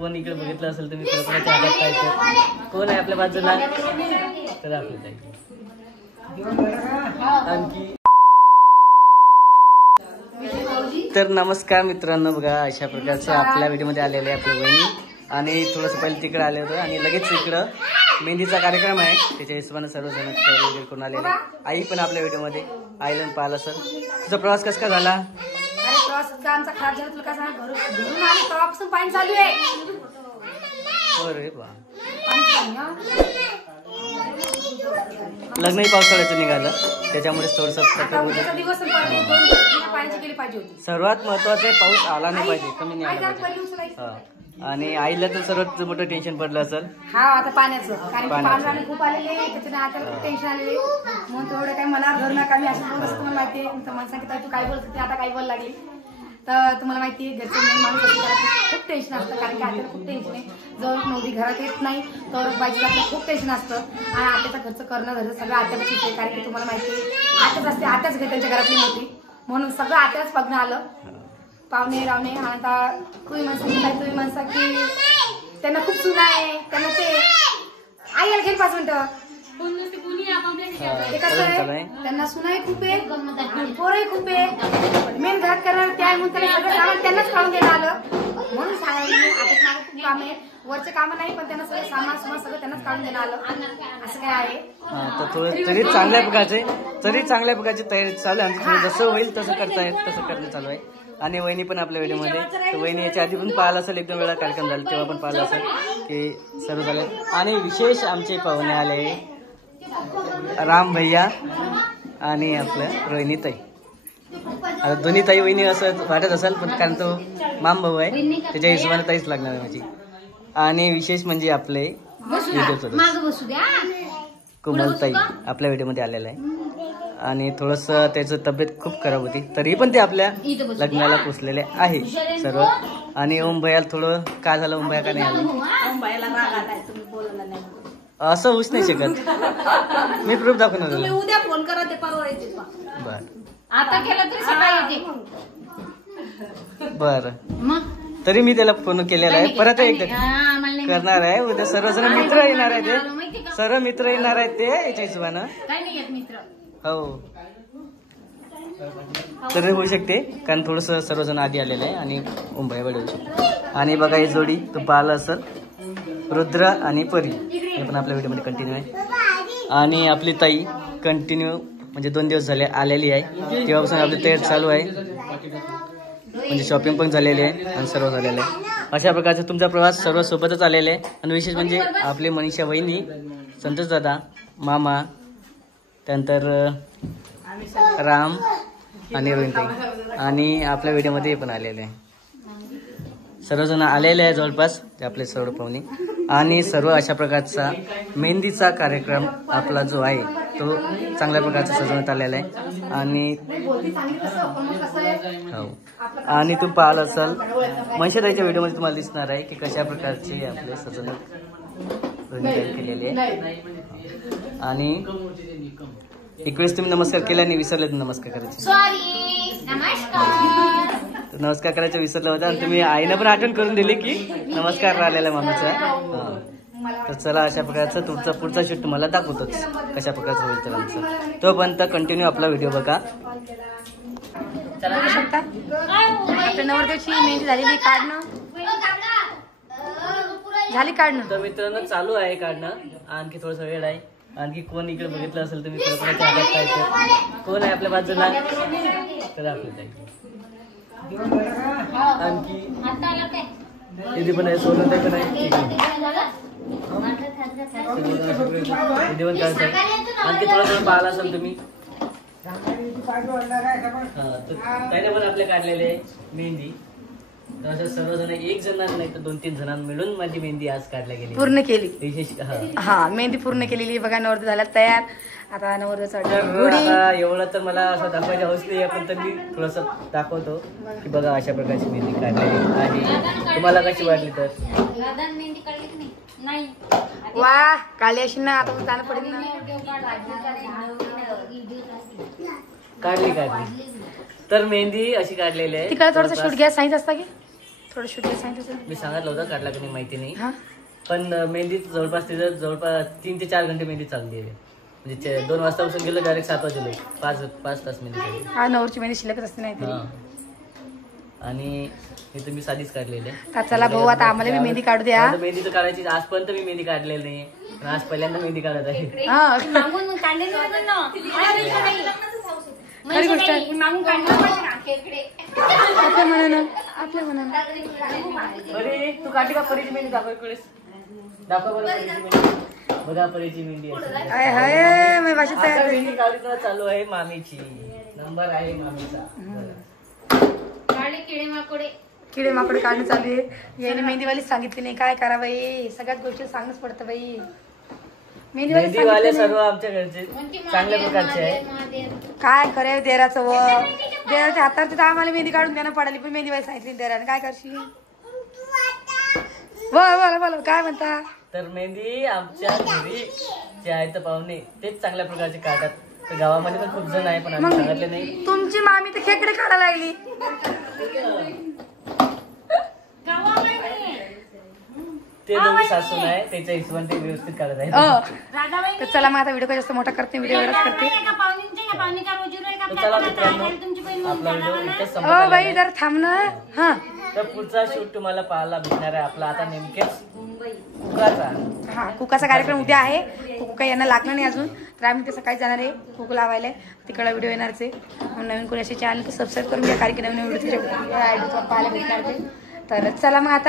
कोण इकडे बघितलं असेल तुम्ही कोकणाच्या आगात काय कोण आहे आपल्या बाजूला तर आपलं ताई आणखी तर नमस्कार मित्रांनो, बघा अशा प्रकारचे आपल्या व्हिडिओमध्ये आलेले आपले वहिनी आणि थोडंसं पहिले तिकडे आले होते आणि लगेच इकडं मेहंदीचा कार्यक्रम आहे, त्याच्या हिशोबाने सर्वजण तयारी वगैरे करून आलेले. आई पण आपल्या व्हिडिओमध्ये आईला पाहिलं सर. तुझा प्रवास कसा काय झाला? आमचा खराब झाला, तुला काय सांग, घरून आली तेव्हापासून पाणी चालू आहे. अरे बा, लग्नही पावसाळ्याचं निघालं, त्याच्यामुळे थोडंसं सर्वात महत्वाचं पाऊस आला नाही पाहिजे, कमी नाही आला पाहिजे. आणि आईला तर सर्वात मोठं टेन्शन पडलं असेल. हा, आता पाण्याचं, कारण पाणी खूप आलेले, त्याच्याने आता खूप टेन्शन आलेले. म्हणून तेवढं काही मनावर धरू नका. मी असं बोलत तुम्हाला माहितीये, मला सांगितलं तू काय बोलत होती, आता काय बोलायला लागली. तर तुम्हाला माहिती आहे, घरचे मेन माणूस खूप टेन्शन असतं, कारण की आपल्याला खूप टेन्शन आहे. जर नवरी घरात येत नाही तर बाईचं आपल्याला खूप टेन्शन असतं. आणि आत्याचं घरचं करणं धरणं सगळं आत्याच शिकते, कारण की तुम्हाला माहिती आहे आत्याच असते, आत्याच घर त्यांच्या घरातली मोठी, म्हणून सगळं आत्याच बघणं आलं. पाहुणे रावणे. आणि आता तुम्ही म्हणता की त्यांना खूप सुना आहे, त्यांना ते आई यायला गेली 5 मिनिटं. ते कसं आहे, त्यांना सुनाही खूप आहे, पोरही खूप आहे, मेन घरात करणार त्या म्हणून त्यांनाच काढून देणं आलं. म्हणून सांगायला आता खूप काम आहे, वरचे काम नाही, पण त्यांना सगळं सामान सगळं त्यांनाच काढून देणं आलं. असं काय आहे. तर थोडं तरी चांगल्या प्रकारचे तयारी चालू आहे. जसं होईल तसं करणं चालू आहे. आणि वहिनी पण आपल्या व्हिडिओमध्ये, वहिनी याच्या आधी पण पाहिलं असेल, एकदम वेळा कार्यक्रम झाला तेव्हा पण पाहिलं असेल की सर्व झाले. आणि विशेष आमचे पाहुणे आले, राम भैया आणि आपल्या रोहिणी ताई. आता दोन्ही ताई वहिनी असं वाटत असेल, पण कारण तो माम भाऊ आहे, त्याच्या हिशोबाने ताईच लागणार आहे माझी. आणि विशेष म्हणजे आपले कोमल ताई आपल्या व्हिडिओमध्ये आलेला आहे. आणि थोडस त्याचं तब्येत खूप खराब होती, तरी पण ते आपल्या लग्नाला पोचलेले आहे सर्व. आणि ओम भैयाला थोडं काय झालं, ओम भैया का नाही आलं, असं होऊच नाही शकत. मी प्रूफ दाखवणार उद्या फोन करा, ते परवा येते. बर, आता केलं तरी सकाळी येते. बर, तरी मी त्याला फोन केलेला आहे, परत एकदा करणार आहे. उद्या सर्वजण मित्र येणार आहे, ते सर्व मित्र येणार आहेत ते याच्या हिशोबानं. हो, तर होऊ शकते, कारण थोडस सर्वजण आधी आलेलं आहे आणि मुंबई वेळ होऊ शकते. आणि बघा ही जोडी तू पाहिलं असेल, रुद्र आणि परी, हे पण आपल्या व्हिडिओमध्ये कंटिन्यू आहे. आणि आपली ताई कंटिन्यू म्हणजे 2 दिवस झाले आलेली आहे, तेव्हापासून आपली तयारी चालू आहे. म्हणजे शॉपिंग पण झालेली आहे आणि सर्व झालेलं आहे. अशा प्रकारचा तुमचा प्रवास सर्व सोबतच आलेला आहे. आणि विशेष म्हणजे आपली मनीषा वहिनी, संतोष दादा, मामा, त्यानंतर राम आणि रोहिणी आणि आपल्या व्हिडिओमध्ये पण आलेले आहे. सर्वजण आलेले आहे जवळपास आपले सर्व पाहुणे. आणि सर्व अशा प्रकारचा मेहंदीचा कार्यक्रम आपला जो आहे तो चांगल्या प्रकारचा सजवण्यात आलेला आहे. आणि हो, आणि तू पाहिलं असाल मनशाताईच्या व्हिडिओमध्ये तुम्हाला दिसणार आहे की कशा प्रकारचे आपले सजवणूक केलेली आहे. आणि इकडेच तुम्ही नमस्कार केला आणि विसरले, नमस्कार करायचे, नमस्कार करायचं विसरलं होतं. आणि तुम्ही आईनं पण आठवण करून दिली की नमस्कार राहिलेला मामीचा. तर चला, अशा प्रकारचा तुमचा पुढचा शूट तुम्हाला दाखवतोच कशा प्रकारचा होईल. तर आमचं तोपर्यंत कंटिन्यू आपला व्हिडिओ बघा. आपल्या नवरदेवची मेहंदी झालेली, काढणं. तर मित्रांनो चालू आहे काढणं, आणखी थोडंसं वेळ आहे. आणखी कोण इकडे बघितलं असेल तुम्ही कोकणाच्या आगात काय कोण आहे आपल्या बाजूला तर आपलं ताई. आणखी इथे पण आहे, सोनं ते पण आहे, इथे पण काढत आहे. आणखी थोडं पाहिलं असेल तुम्ही, त्याने पण आपले काढलेले आहे मेहंदी. तर असं सर्वजण एक जण नाही तर 2-3 जणांना मिळून माझी मेहंदी आज काढल्या गेली, पूर्ण केली. हा, मेहंदी पूर्ण केलेली. बघा नवरदेव झाला तयार. आता नवरदेवाचा एवढं तर मला असं दाखवायचं हौस नाही, पण तरी थोडस दाखवतो की बघा अशा प्रकारची मेहंदी काढलेली आहे. तुम्हाला कशी वाटली? तर वा, काढली अशी ना, आता जाणं पडेल. काढली तर मेहंदी अशी काढलेली आहे. तिकडे थोडंसं शूट घ्या सांगितलं असता की थोडं शूटिंग सांगितलं मी सांगितलं होतं काढला की नाही माहिती नाही, हा पण मेहंदी जवळपास तिथं जवळपास 3 ते 4 घंटे मेहंदी चालली आहे. म्हणजे 2 वाजतापासून गेलो डायरेक्ट 7 वाजेलो. 5 तास मेहंदी काढली. हा नवरची मेहंदी शिल्लकच असते नाही तरी. हा. आणि हे तुम्ही साधीच काढलेले. तर चला भाऊ आता आम्हाला बी मेहंदी काढू द्या. मेहंदी तर काढायची, आजपर्यंत मी मेहंदी काढलेली नाही, पण आज पहिल्यांदा मेहंदी काढत आहे. हा मागून काढले खरी गोष्ट आहे. मागून काढलं आपल्या मनानं आपल्या मनानं. अरे तू काढली का परीची मेहंदी? दाखव इकडेच. दाखव बरं परीची मेहंदी. बघा परीची मेहंदी आहे. हाय हाय मी भाषेत तयार आता झाली. मेहंदी काढायला चालू आहे मामीची. नंबर आहे मामीचा. काढले किडे माकोडे. किडे माकडे काढणं चालू आहे. याने मेहंदीवालीच सांगितली नाही काय करा बाई, सगळ्याच गोष्टी सांगणंच पडतं बाई. मेहंदीवाली मेहंदीवाले सांगितलं सर्व आमच्या घरचे चांगल्या प्रकारचे आहे. काय करे देराचं व देराच्या हातावरती तर आम्हाला मेहंदी काढून देणं पडाली, पण मेहंदीवाली सांगितली देराने काय करशील. बोला बोला काय म्हणता. तर मेहंदी आमच्या घरी जे आहे तर पाहुणे तेच चांगल्या प्रकारचे काढतात. तर गावामध्ये पण खूप जण आहे, पण आम्ही सांगितले नाही. तुमची मामी तर खेकडे काढायला लागली. ते दोघे सासून आहे, त्याच्या हिशोबाने ते व्यवस्थित काढत आहे. तर चला मग आता व्हिडिओ जास्त मोठा करते, व्हिडिओ एवढाच करते. तर चला मित्रांनो, आपला व्हिडिओ इथेच संपत ओ आलेला बाई आहे. जरा थांब ना. हा तर पुढचा शूट तुम्हाला पाहायला भेटणार आहे आपला आता नेमकेच कुकाचा. हा कुकाचा कार्यक्रम उद्या आहे. कुका यांना लागणार नाही अजून, तर आम्ही ते सकाळी जाणार आहे कुक लावायला. तिकडे व्हिडिओ येणारच आहे. नवीन कोणी असे चॅनल तर सबस्क्राईब करून घ्या, कारण की नवीन व्हिडिओ पाहायला भेटणार ते. तर चला मग आता